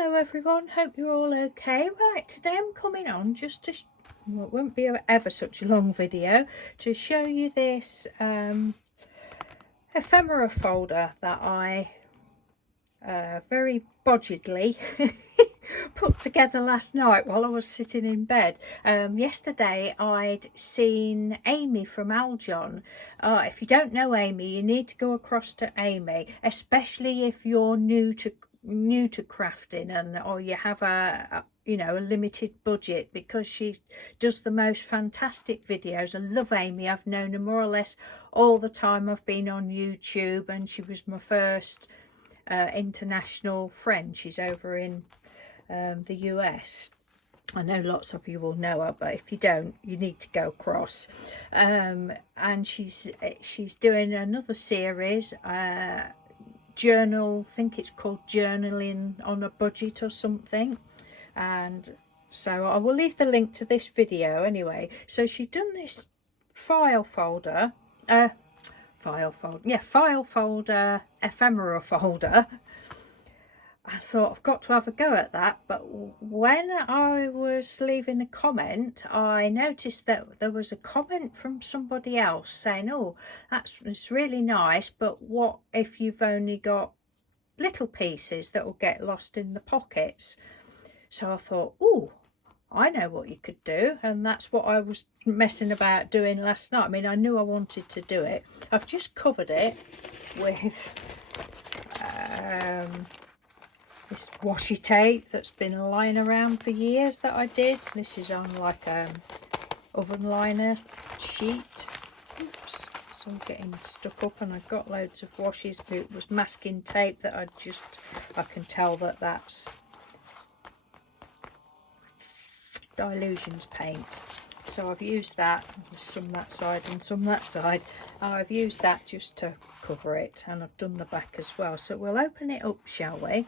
Hello everyone, hope you're all okay. Right, today I'm coming on just to, well, it won't be ever such a long video, to show you this ephemera folder that I very bodgedly put together last night while I was sitting in bed. Yesterday I'd seen Amy from Aljon. If you don't know Amy, you need to go across to Amy, especially if you're new to crafting or you have a limited budget, because she does the most fantastic videos. I love Amy. I've known her more or less all the time I've been on YouTube, and she was my first international friend. She's over in the US. I know lots of you will know her, but if you don't, you need to go across. And she's doing another series, journal, I think it's called Journaling on a Budget or something, and so I will leave the link to this video anyway. So she's done this file folder ephemera folder. I thought I've got to have a go at that, but when I was leaving a comment, I noticed that there was a comment from somebody else saying, oh, it's really nice, but what if you've only got little pieces that will get lost in the pockets? So I thought, oh, I know what you could do, and that's what I was messing about doing last night. I mean, I knew I wanted to do it. I've just covered it with this washi tape that's been lying around for years that I did. This is on like oven liner sheet. Oops, so I'm getting stuck up, and I've got loads of washes. It was masking tape that I can tell that that's Dilutions paint. So I've used that, some that side and some that side. I've used that just to cover it, and I've done the back as well. So we'll open it up, shall we?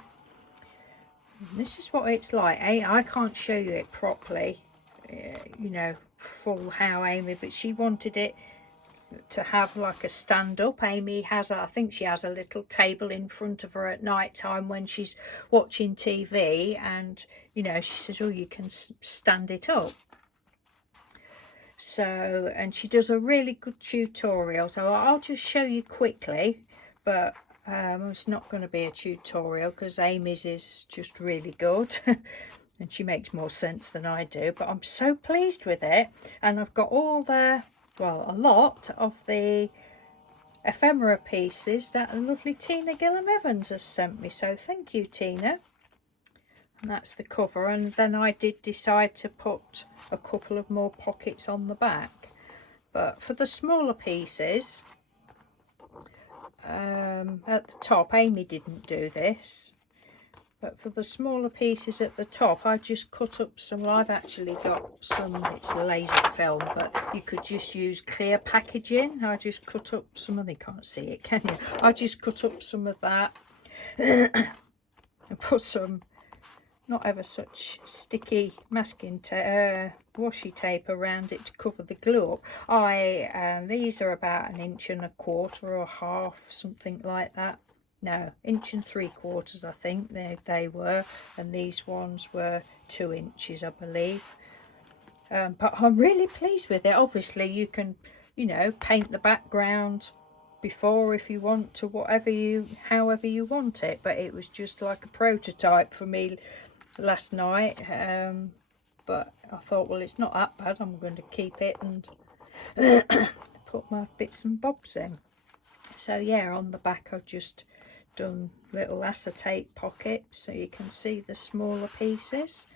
This is what it's like. I can't show you it properly, full how Amy, but she wanted it to have like a stand up. Amy has, I think she has a little table in front of her at night time when she's watching TV, and she says, oh, you can stand it up. So, and she does a really good tutorial, so I'll just show you quickly, but it's not going to be a tutorial because Amy's is just really good and she makes more sense than I do. But I'm so pleased with it, and I've got all the, well, a lot of the ephemera pieces that the lovely Tina Gillam Evans has sent me, so thank you, Tina. And that's the cover, and then I did decide to put a couple of more pockets on the back. But for the smaller pieces, at the top, Amy didn't do this, but for the smaller pieces at the top, I just cut up some. Well, I've actually got some, it's laser film, but you could just use clear packaging. I just cut up some of, you can't see it, can you? I just cut up some of that and put some not ever such sticky masking tape, washi tape around it to cover the glue up. These are about 1.25 inches or half, something like that. No, 1 3/4, I think they were, and these ones were 2 inches, I believe. But I'm really pleased with it. Obviously you can, paint the background before if you want to, however you want it, but it was just like a prototype for me last night. But I thought, well, it's not that bad, I'm going to keep it and put my bits and bobs in. So yeah, on the back I've just done little acetate pockets so you can see the smaller pieces.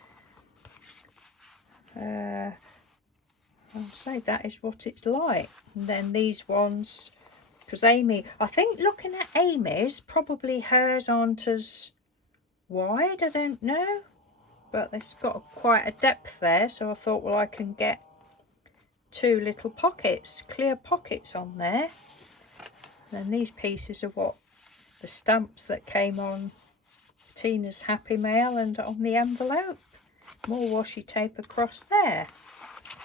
I'll say that is what it's like. And then these ones, because Amy, I think looking at Amy's, probably hers aren't as wide, I don't know, but it's got quite a depth there, so I thought, well, I can get 2 little pockets, clear pockets on there. And then these pieces are what the stamps that came on Tina's Happy Mail and on the envelope. More washi tape across there.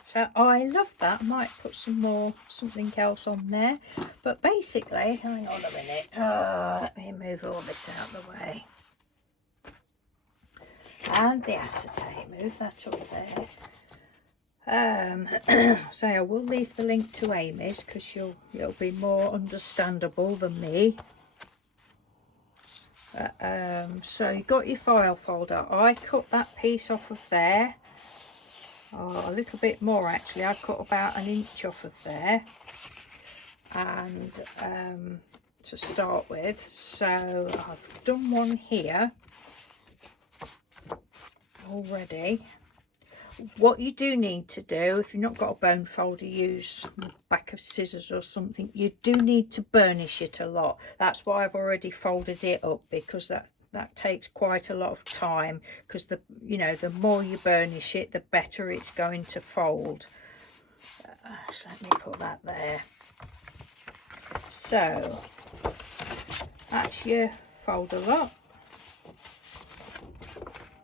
So I love that. I might put something else on there. But basically, hang on a minute. Let me move all this out of the way. and the acetate. Move that up there. So I will leave the link to Amy's because it'll be more understandable than me. So you got your file folder. I cut that piece off of there. Oh, a little bit more actually. I cut about 1 inch off of there, and to start with. So I've done one here already. What you do need to do, if you've not got a bone folder, use the back of scissors or something. You do need to burnish it a lot. That's why I've already folded it up, because that takes quite a lot of time, because the more you burnish it, the better it's going to fold. So let me put that there. So that's your folder lot.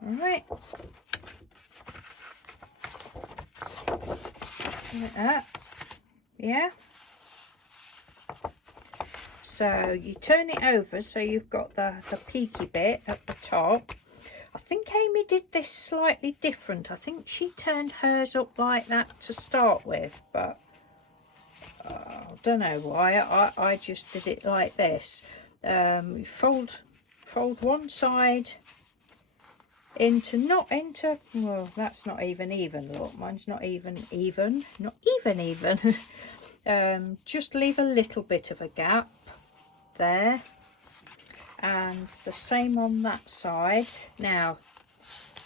All right. Like that, yeah. So you turn it over so you've got the peaky bit at the top. I think Amy did this slightly different. I think she turned hers up like that to start with, but I don't know why. I just did it like this. Fold one side into, well, that's not even, look, mine's not even, just leave a little bit of a gap there, and the same on that side. Now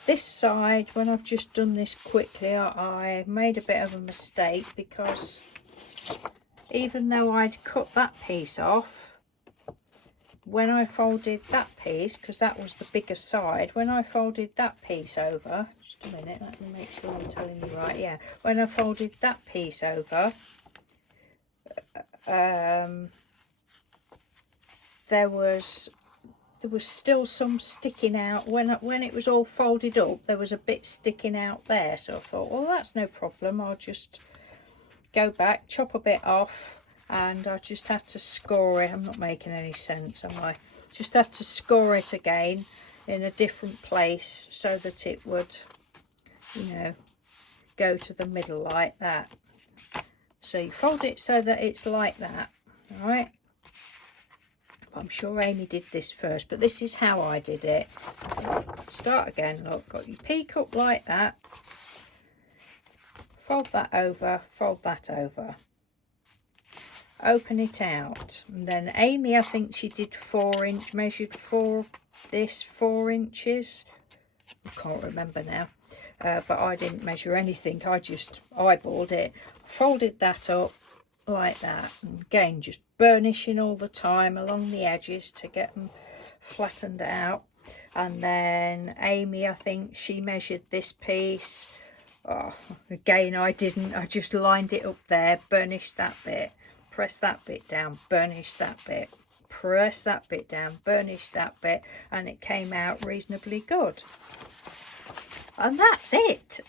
this side, when I've just done this quickly, I made a bit of a mistake, because even though I'd cut that piece off, when I folded that piece, because that was the bigger side, when I folded that piece over, just a minute, let me make sure I'm telling you right, yeah, when I folded that piece over, there was still some sticking out. When it was all folded up, there was a bit sticking out there, so I thought, well, that's no problem, I'll just go back, chop a bit off, and I just had to score it. I'm not making any sense, am I? Just had to score it again in a different place so that it would, go to the middle like that. So you fold it so that it's like that, all right? I'm sure Amy did this first, but this is how I did it. Start again, look, got your peak up like that, fold that over, fold that over, open it out, and then Amy, I think she did 4 inch, measured for this 4 inches. I can't remember now, but I didn't measure anything. I just eyeballed it, folded that up like that, and again just burnishing all the time along the edges to get them flattened out. And then Amy, I think she measured this piece. Oh, again I didn't, I just lined it up there, burnished that bit, press that bit down, burnish that bit, press that bit down, burnish that bit, and it came out reasonably good. And that's it.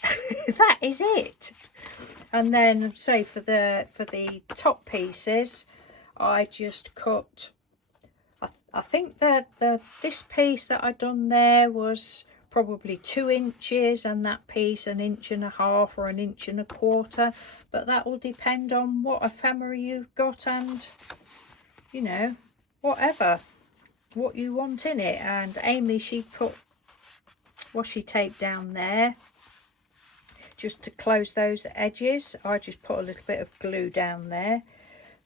That is it. And then, say for the top pieces, I just cut, I think that this piece that I done there was probably 2 inches, and that piece 1.5 inches or 1.25 inches, but that will depend on what ephemera you've got, and whatever what you want in it. And Amy, she put washi tape down there just to close those edges. I just put a little bit of glue down there,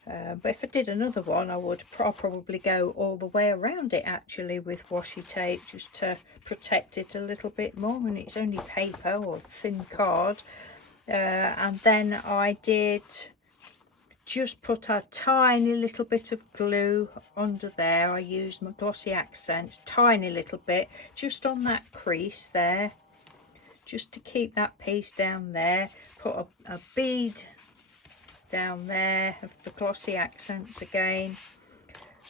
but if I did another one, I'll probably go all the way around it actually with washi tape, just to protect it a little bit more, and it's only paper or thin card. And then I did just put a tiny little bit of glue under there. I used my glossy accents, tiny little bit, just on that crease there, just to keep that piece down there. Put a bead down there of the glossy accents again.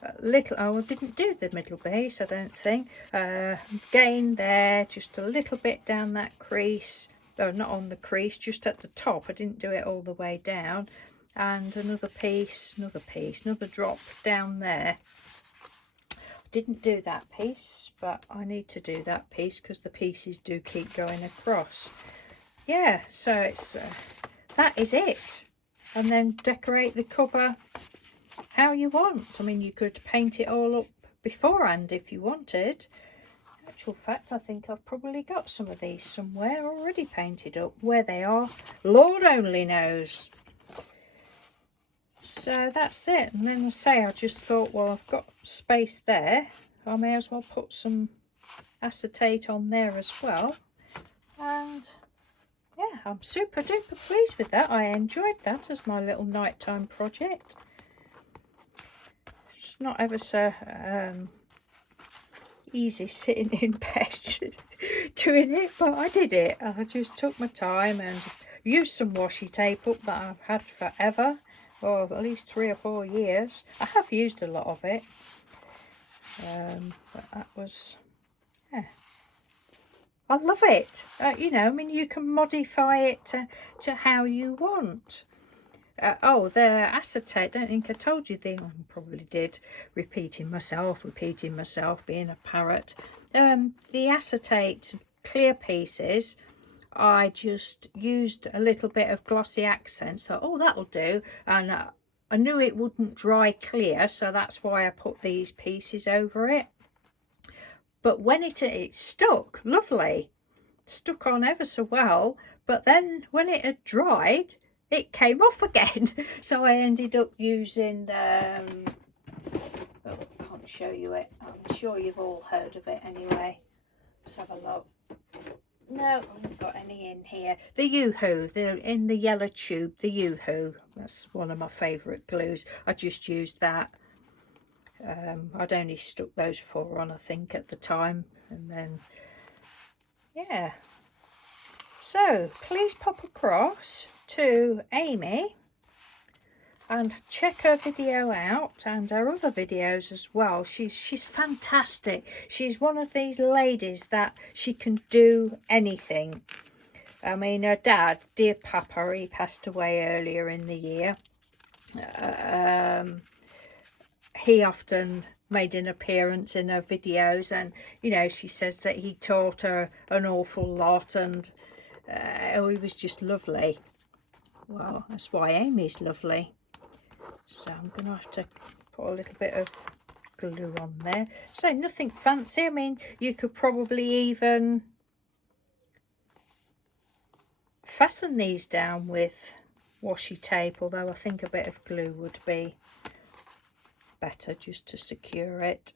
A little, oh, I didn't do the middle piece, I don't think. Again there, just a little bit down that crease. Oh, not on the crease, just at the top. I didn't do it all the way down. And another piece, another drop down there. I didn't do that piece, but I need to do that piece because the pieces do keep going across. Yeah, so it's that is it. And then decorate the cover how you want. I mean, you could paint it all up beforehand if you wanted. In actual fact, I think I've probably got some of these somewhere already painted up. Where they are, Lord only knows. So that's it. And then I just thought, well, I've got space there, I may as well put some acetate on there as well. And yeah, I'm super duper pleased with that. I enjoyed that as my little nighttime project. It's not ever so easy sitting in bed doing it, but I did it. I just took my time and used some washi tape up that I've had forever, or at least 3 or 4 years. I have used a lot of it, but that was, yeah, I love it. You know, I mean, you can modify it to how you want. Oh, the acetate, I don't think I told you I probably did, repeating myself, being a parrot. The acetate clear pieces, I just used a little bit of glossy accent, so oh, that'll do. And I knew it wouldn't dry clear, so that's why I put these pieces over it. But when it stuck lovely, stuck on ever so well, but then when it had dried, it came off again. So I ended up using oh, I can't show you it. I'm sure you've all heard of it anyway. Let's have a look. No, I haven't got any in here. The Yoo-hoo, in the yellow tube, the Yoo-hoo. That's one of my favourite glues. I just used that. I'd only stuck those 4 on, I think, at the time. And then, yeah. So, please pop across to Amy and check her video out and her other videos as well. She's fantastic. She's one of these ladies that she can do anything. I mean, her dad, dear Papa, he passed away earlier in the year. He often made an appearance in her videos, and you know, she says that he taught her an awful lot, and oh, he was just lovely. Well, that's why Amy's lovely. So I'm going to have to put a little bit of glue on there. So nothing fancy. I mean, you could probably even fasten these down with washi tape, although I think a bit of glue would be better just to secure it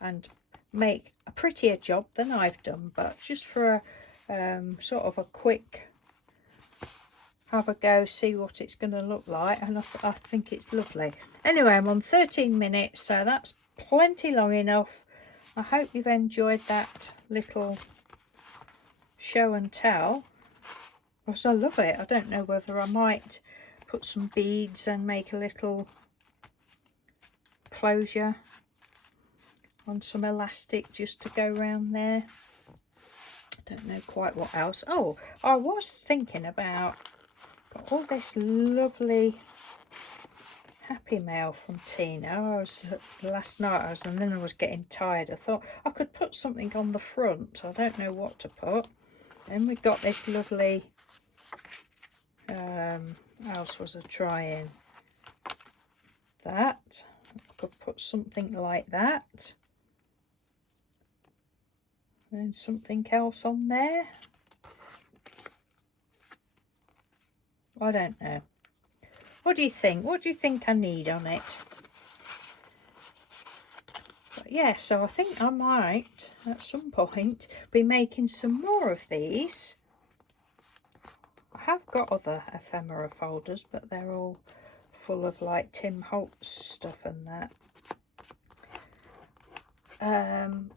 and make a prettier job than I've done. But just for a sort of a quick have a go, see what it's going to look like, and I think it's lovely. Anyway, I'm on 13 minutes, so that's plenty long enough. I hope you've enjoyed that little show and tell, because I love it. I don't know whether I might put some beads and make a little closure on some elastic just to go around there. I don't know quite what else. Oh, I was thinking about, got all this lovely happy mail from Tina. Last night and then I was getting tired. I thought I could put something on the front. I don't know what to put. Then we got this lovely, what else was I trying? That. I could put something like that. And something else on there. I don't know. What do you think? What do you think I need on it? But yeah, so I think I might at some point be making some more of these. I have got other ephemera folders, but they're all full of like Tim Holtz stuff and that.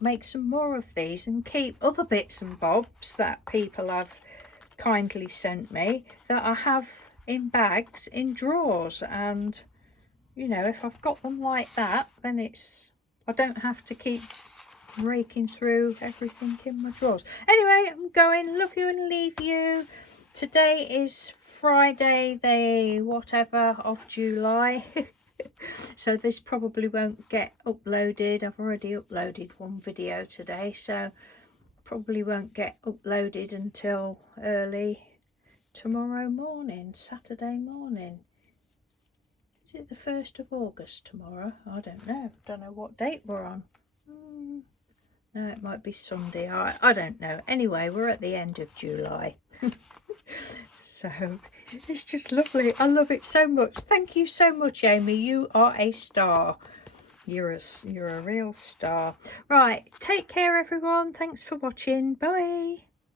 Make some more of these and keep other bits and bobs that people have kindly sent me that I have in bags in drawers. And you know, if I've got them like that, then it's, I don't have to keep raking through everything in my drawers. Anyway, I'm going. Love you and leave you. Today is Friday the whatever of July. So this probably won't get uploaded. I've already uploaded one video today, so probably won't get uploaded until early tomorrow morning, Saturday morning. Is it the 1st of August tomorrow? I don't know. Don't know what date we're on. No, it might be Sunday. I don't know. Anyway, we're at the end of July. So it's just lovely. I love it so much. Thank you so much, Amy. You are a star. You're a real star. Right, take care everyone. Thanks for watching. Bye.